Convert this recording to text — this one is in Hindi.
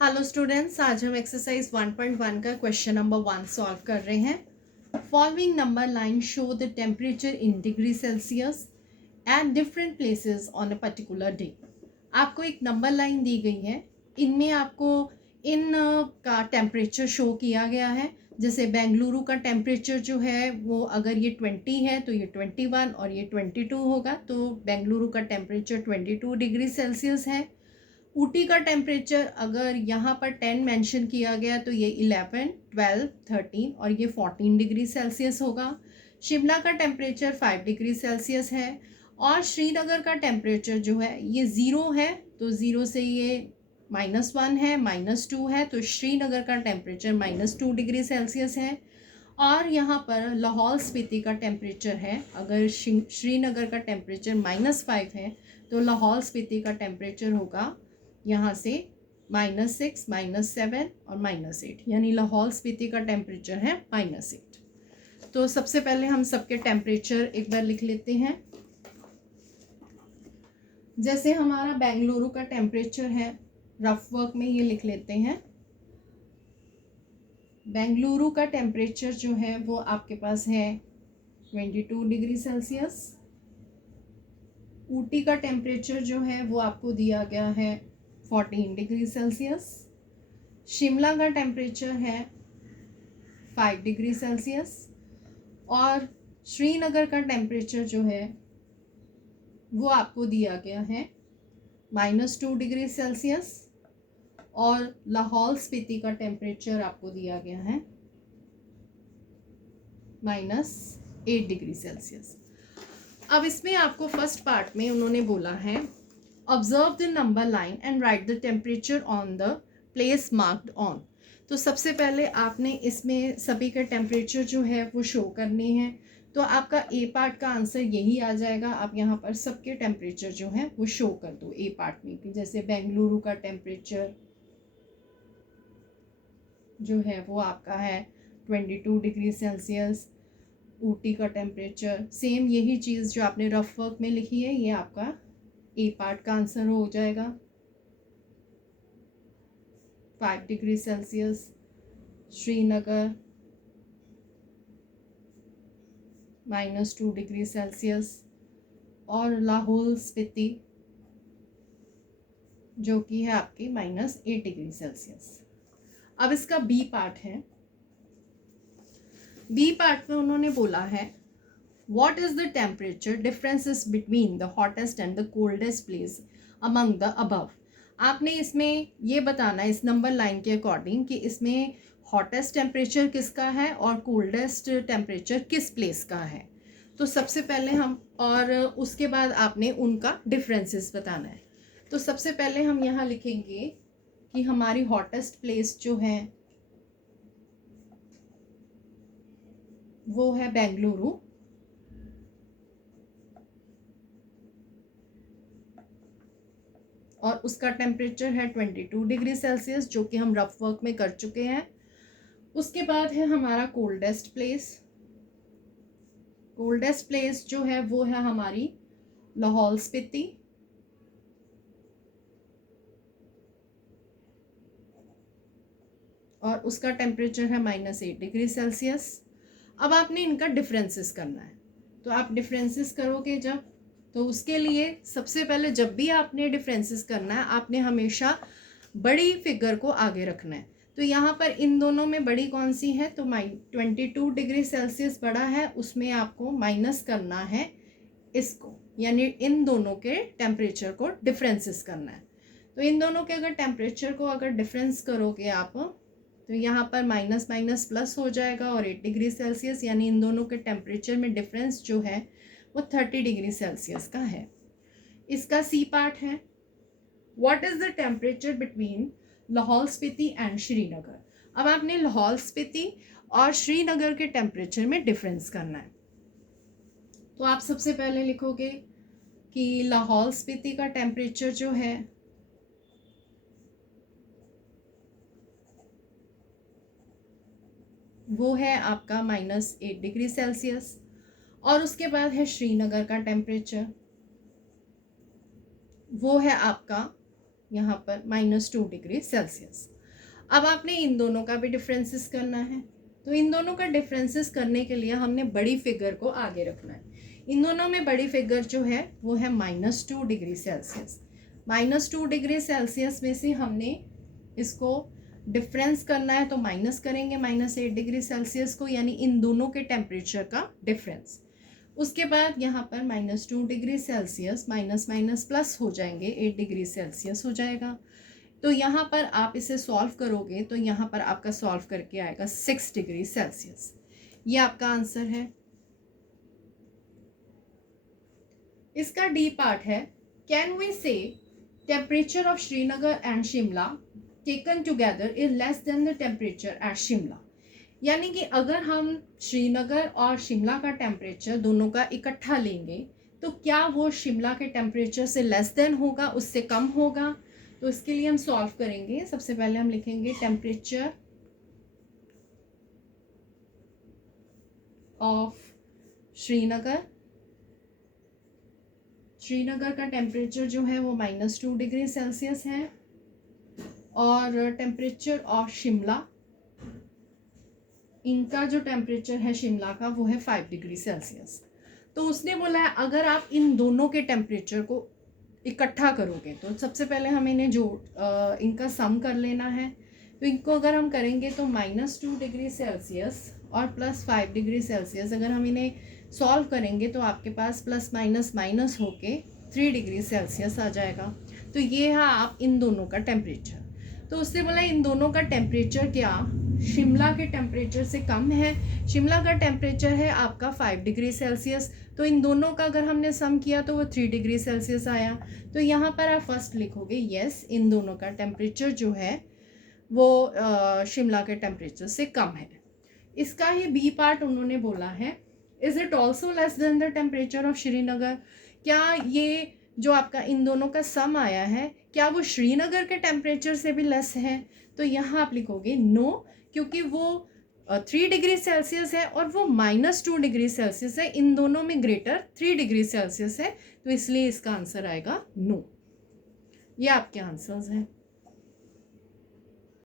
हेलो स्टूडेंट्स, आज हम एक्सरसाइज 1.1 का क्वेश्चन नंबर 1 सॉल्व कर रहे हैं। Following number line show the temperature in degree Celsius at different places on a particular day. आपको एक नंबर लाइन दी गई है, इनमें आपको इन का टेम्परेचर शो किया गया है। जैसे बेंगलुरु का टेम्परेचर जो है वो अगर ये 20 है तो ये 21 और ये 22 होगा, तो बेंगलुरु का टेम्परेचर 22 डिग्री सेल्सियस है। ऊटी का टेम्परेचर अगर यहाँ पर 10 मेंशन किया गया तो ये 11, 12, 13 और ये 14 डिग्री सेल्सियस होगा। शिमला का टेम्परेचर 5 डिग्री सेल्सियस है और श्रीनगर का टेम्परेचर जो है ये 0 है, तो 0 से ये -1 है, -2 है, तो श्रीनगर का टेम्परेचर -2 डिग्री सेल्सियस है। और यहाँ पर लाहौल स्पीति का टेम्परेचर है, अगर श्रीनगर का टेम्परेचर -5 है तो लाहौल स्पीति का टेम्परेचर होगा यहाँ से -6, -7 और -8, यानी लाहौल स्पीति का टेम्परेचर है -8। तो सबसे पहले हम सबके टेम्परेचर एक बार लिख लेते हैं। जैसे हमारा बेंगलुरु का टेम्परेचर है, रफ वर्क में ये लिख लेते हैं। बेंगलुरु का टेम्परेचर जो है वो आपके पास है 22 डिग्री सेल्सियस। ऊटी का टेम्परेचर जो है वो आपको दिया गया है 14 डिग्री सेल्सियस। शिमला का टेम्परेचर है 5 डिग्री सेल्सियस और श्रीनगर का टेम्परेचर जो है वो आपको दिया गया है -2 डिग्री सेल्सियस और लाहौल स्पीति का टेम्परेचर आपको दिया गया है -8 डिग्री सेल्सियस। अब इसमें आपको फर्स्ट पार्ट में उन्होंने बोला है observe the number line and right the temperature on the place marked on. तो सबसे पहले आपने इसमें सभी के टेम्परेचर जो है वो शो करने हैं, तो आपका ए पार्ट का आंसर यही आ जाएगा। आप यहाँ पर सबके टेम्परेचर जो है वो शो कर दो ए पार्ट में, कि जैसे बेंगलुरु का टेम्परेचर जो है वो आपका है 22 डिग्री सेल्सियस। ऊटी का टेम्परेचर सेम यही चीज़ जो आपने रफ वर्क में लिखी है, ये आपका ए पार्ट का आंसर हो जाएगा 5 degree Celsius. Srinagar -2 degree Celsius और लाहौल स्पीति जो कि है आपकी -8 डिग्री सेल्सियस। अब इसका बी पार्ट है। बी पार्ट में उन्होंने बोला है what is the temperature differences between the hottest and the coldest place among the above. आपने इसमें ये बताना है इस नंबर लाइन के अकॉर्डिंग कि इसमें हॉटेस्ट टेम्परेचर किसका है और कोल्डेस्ट टेम्परेचर किस प्लेस का है। तो सबसे पहले हम, और उसके बाद आपने उनका डिफरेंसेस बताना है। तो सबसे पहले हम यहाँ लिखेंगे कि हमारी हॉटेस्ट प्लेस जो है वो है बेंगलुरु और उसका टेम्परेचर है 22 डिग्री सेल्सियस, जो कि हम रफ वर्क में कर चुके हैं। उसके बाद है हमारा कोल्डेस्ट प्लेस। कोल्डेस्ट प्लेस जो है वो है हमारी लाहौल स्पीति और उसका टेम्परेचर है -8 डिग्री सेल्सियस। अब आपने इनका डिफरेंसेस करना है, तो आप डिफरेंसेस करोगे जब, तो उसके लिए सबसे पहले जब भी आपने डिफरेंसेस करना है आपने हमेशा बड़ी फिगर को आगे रखना है। तो यहाँ पर इन दोनों में बड़ी कौन सी है, तो 22 डिग्री सेल्सियस बड़ा है, उसमें आपको माइनस करना है इसको, यानी इन दोनों के टेम्परेचर को डिफरेंसेस करना है। तो इन दोनों के अगर टेम्परेचर को अगर डिफरेंस करोगे आप, तो यहाँ पर माइनस माइनस प्लस हो जाएगा और 8 डिग्री सेल्सियस, यानी इन दोनों के टेम्परेचर में डिफरेंस जो है वो 30 डिग्री सेल्सियस का है। इसका सी पार्ट है what is the temperature between Lahaul Spiti and Srinagar. अब आपने लाहौल स्पीति और श्रीनगर के टेम्परेचर में डिफरेंस करना है। तो आप सबसे पहले लिखोगे कि लाहौल स्पीति का टेम्परेचर जो है वो है आपका -8 डिग्री सेल्सियस और उसके बाद है श्रीनगर का टेम्परेचर, वो है आपका यहाँ पर -2 डिग्री सेल्सियस। अब आपने इन दोनों का भी डिफरेंसेस करना है, तो इन दोनों का डिफरेंसेस करने के लिए हमने बड़ी फिगर को आगे रखना है। इन दोनों में बड़ी फिगर जो है वो है -2 डिग्री सेल्सियस। -2 डिग्री सेल्सियस में से हमने इसको डिफरेंस करना है, तो माइनस करेंगे -8 डिग्री सेल्सियस को, यानी इन दोनों के टेम्परेचर का डिफरेंस। उसके बाद यहाँ पर -2 degree Celsius minus minus plus हो जाएंगे, 8 डिग्री सेल्सियस हो जाएगा। तो यहाँ पर आप इसे सॉल्व करोगे तो यहाँ पर आपका सॉल्व करके आएगा 6 डिग्री सेल्सियस। ये आपका आंसर है। इसका डी पार्ट है, कैन वी से temperature of Srinagar and Shimla taken together is less than the temperature at Shimla. यानी कि अगर हम श्रीनगर और शिमला का टेम्परेचर दोनों का इकट्ठा लेंगे तो क्या वो शिमला के टेम्परेचर से लेस देन होगा, उससे कम होगा। तो इसके लिए हम सॉल्व करेंगे। सबसे पहले हम लिखेंगे टेम्परेचर ऑफ श्रीनगर। श्रीनगर का टेम्परेचर जो है वो -2 डिग्री सेल्सियस है, और टेम्परेचर ऑफ शिमला, इनका जो टेम्परेचर है शिमला का वो है 5 डिग्री सेल्सियस। तो उसने बोला है अगर आप इन दोनों के टेम्परेचर को इकट्ठा करोगे तो सबसे पहले हमें इन्हें इनका सम कर लेना है। तो इनको अगर हम करेंगे तो -2 डिग्री सेल्सियस और +5 डिग्री सेल्सियस, अगर हम इन्हें सॉल्व करेंगे तो आपके पास प्लस माइनस माइनस होके 3 डिग्री सेल्सियस आ जाएगा। तो ये है आप इन दोनों का टेम्परेचर। तो उससे बोला इन दोनों का टेम्परेचर क्या शिमला के टेम्परेचर से कम है। शिमला का टेम्परेचर है आपका 5 डिग्री सेल्सियस, तो इन दोनों का अगर हमने सम किया तो वो 3 डिग्री सेल्सियस आया। तो यहाँ पर आप फर्स्ट लिखोगे यस, इन दोनों का टेम्परेचर जो है वो शिमला के टेम्परेचर से कम है। इसका ही बी पार्ट उन्होंने बोला है, is it also less than the temperature of Srinagar. क्या ये जो आपका इन दोनों का सम आया है क्या वो श्रीनगर के टेम्परेचर से भी लेस है। तो यहाँ आप लिखोगे नो, क्योंकि वो 3 डिग्री सेल्सियस है और वो -2 डिग्री सेल्सियस है, इन दोनों में ग्रेटर 3 डिग्री सेल्सियस है, तो इसलिए इसका आंसर आएगा नो। ये आपके आंसर्स हैं।